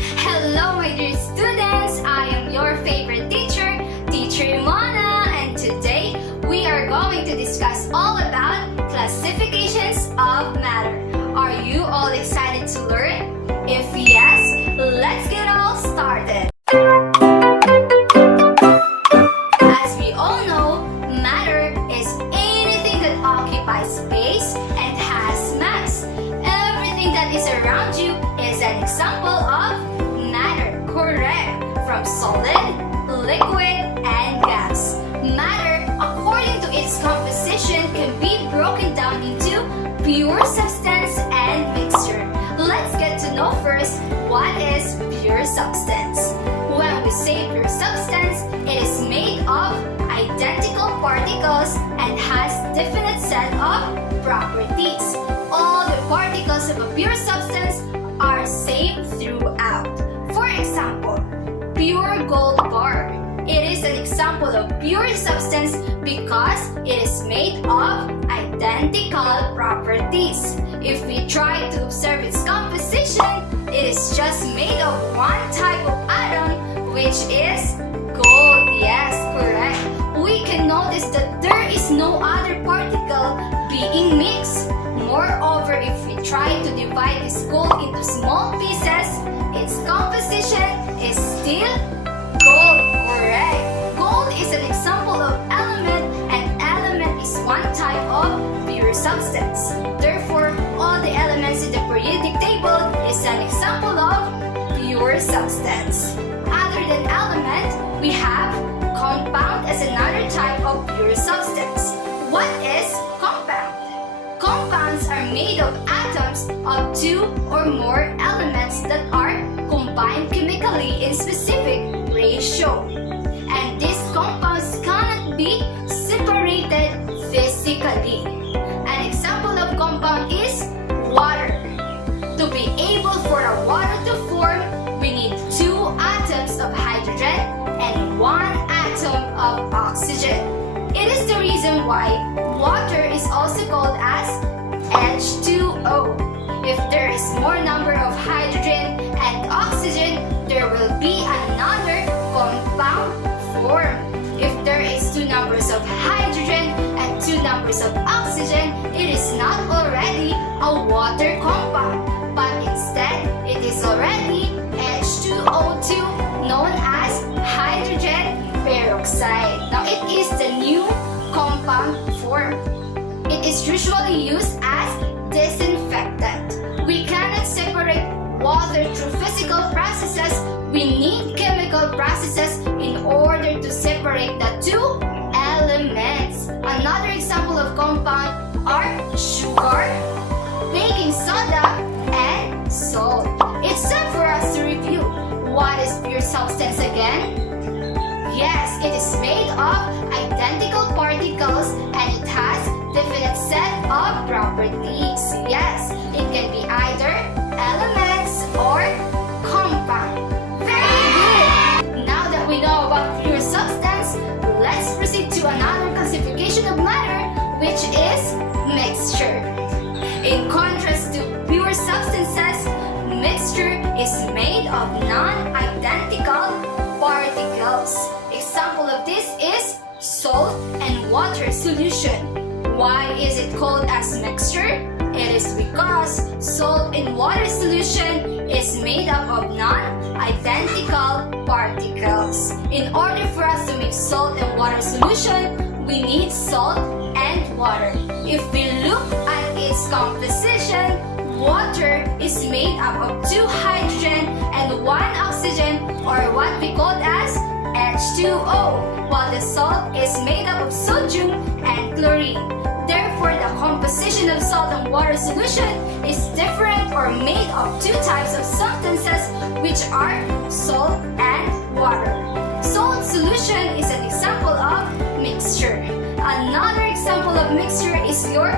Hello, my dear students! I am your favorite teacher, Teacher Mona, and today we are going to discuss all about classifications of matter. Are you all excited to learn? If yes, let's get all started. As we all know, matter is anything that occupies space and has mass. Everything that is around you is an example of matter, correct? From solid, liquid, and gas. Matter, according to its composition, can be broken down into pure substance and mixture. Let's get to know first what is pure substance. When we say pure substance, it is made of identical particles and has definite set of properties. All the particles of a pure substance are same throughout. For example, pure gold bar. It is an example of pure substance because it is made of identical properties. If we try to observe its composition, it is just made of one type of atom, which is gold. Yes, correct. We can notice that there is no other particle being mixed. Moreover, if we try to divide this gold into small pieces, its composition is still gold, correct? Gold is an example of element, and element is one type of pure substance. Therefore, all the elements in the periodic table is an example of pure substance. Other than element, we have compound as another type of pure substance. What is compound? Compounds are made of atoms of two or more elements that are combined chemically in specific ratio. And these compounds cannot be separated physically. An example of compound is water. To be able for a water to form, we need two atoms of hydrogen and one atom of oxygen. It is the reason why water is also called as H2O. If there is more number of hydrogen and oxygen, there will be another compound form. If there is two numbers of hydrogen and two numbers of oxygen, it is not already a water compound, but instead it is already H2O2, known as hydrogen peroxide. Now it is the new compound form. It is usually used as disinfectant. We cannot separate water through physical processes. We need chemical processes in order to separate the two elements. Another example of compound are sugar, baking soda, and salt. It's time for us to review what is pure substance again. Yes, it is made of identical particles and it has definite set of properties. Yes, it can be either elements or compound. Very good! Now that we know about pure substance, let's proceed to another classification of matter, which is mixture. In contrast to pure substances, mixture is made of non-identical particles. Example of this is salt and water solution. Why is it called as mixture? It is because salt in water solution is made up of non-identical particles. In order for us to make salt and water solution, we need salt and water. If we look at its composition, water is made up of two hydrogen and one oxygen, or what we call as H2O, while the salt is made up of sodium and chlorine. Therefore, the composition of salt and water solution is different or made of two types of substances, which are salt and water. Salt solution is an example of mixture. Another example of mixture is your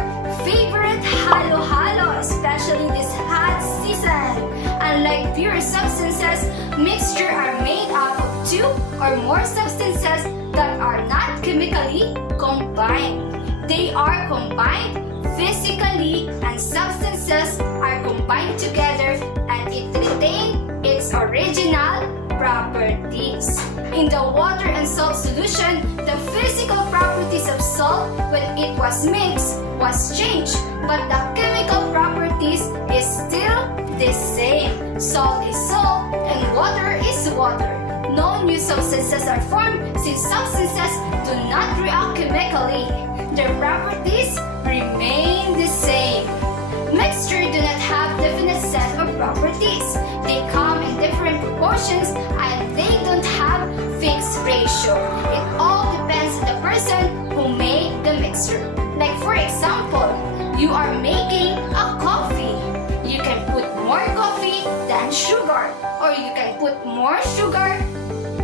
favorite halo-halo, especially this hot season. Unlike pure substances, mixture are made up of two or more substances that are not chemically combined. They are combined physically, and substances are combined together and it retains its its original properties. In the water and salt solution, the physical properties of salt when it was mixed was changed, but the chemical properties is still the same. Salt is salt and water is water. No new substances are formed since substances do not react chemically. Their properties remain the same. Mixture do not have definite set of properties. They come in different proportions and they don't have fixed ratio. It all depends on the person who made the mixture. Like for example, you are making a coffee. You can put more coffee than sugar, or you can put more sugar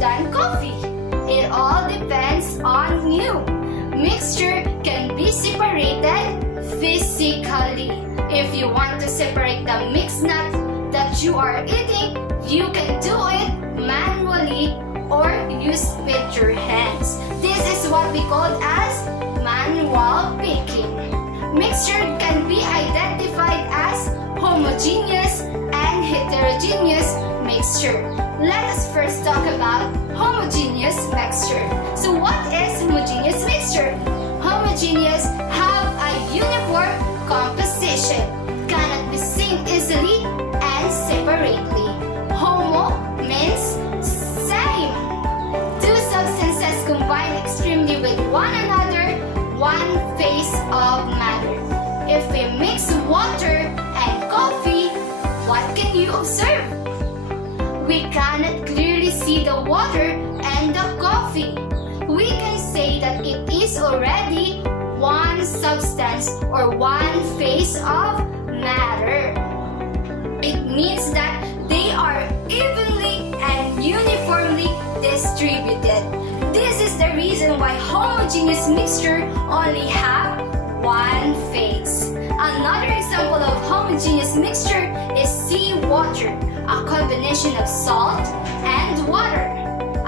than coffee. It all depends on you. Mixture can be separated physically. If you want to separate the mixed nut that you are eating, you can do it manually or use with your hands. This is what we call as manual picking. Mixture can be identified as homogeneous and heterogeneous mixture. Let us first talk about homogeneous mixture. So what is homogeneous mixture? Homogeneous have a uniform composition, cannot be seen easily and separately. Homo means same. Two substances combine extremely with one another, one phase of matter. If we mix water and coffee, what can you observe? We cannot clearly see the water and the coffee. We can say that it is already one substance or one phase of matter. It means that they are evenly and uniformly distributed. This is the reason why homogeneous mixture only have one phase. Another example of homogeneous mixture is seawater, a combination of salt and water.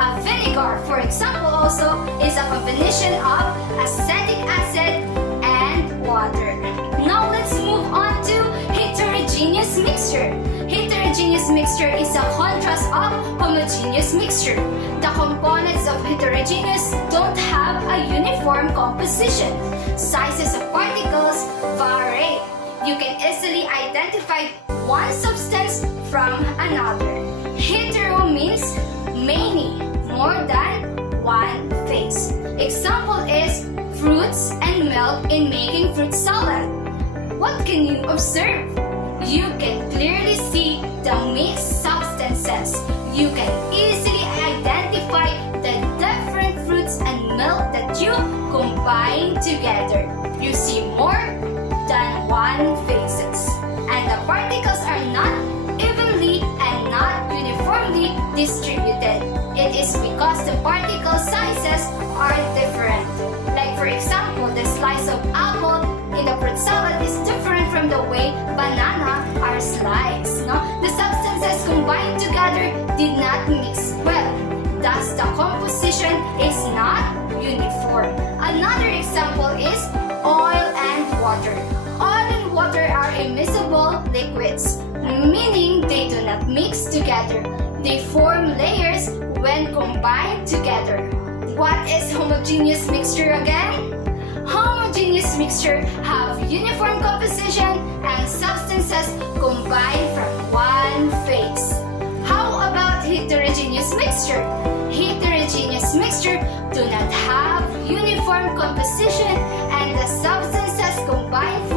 A vinegar, for example, also is a combination of acetic acid and water. Now let's move on to heterogeneous mixture. Heterogeneous mixture is a contrast of homogeneous mixture. The components of heterogeneous don't have a uniform composition. Sizes of particles vary. You can easily identify one substance from another. Hetero means many, more than one phase. Example is fruits and milk in making fruit salad. What can you observe? You can clearly see the mixed substances. You can easily identify the different fruits and milk that you combine together. You see more than one phases. And the particles are not evenly and not uniformly distributed. It is because the particle sizes are different. Like for example, the slice of apple in the fruit salad is different from the way banana are sliced. No? The substances combined together did not mix well. Thus, the composition is not uniform. Another example is oil and water. Oil and water are immiscible liquids, meaning they do not mix together. They form layers when combined together. What is homogeneous mixture again? Homogeneous mixture have uniform composition and substances combined from one phase. How about heterogeneous mixture? Heterogeneous mixture do not have uniform composition and the substances combined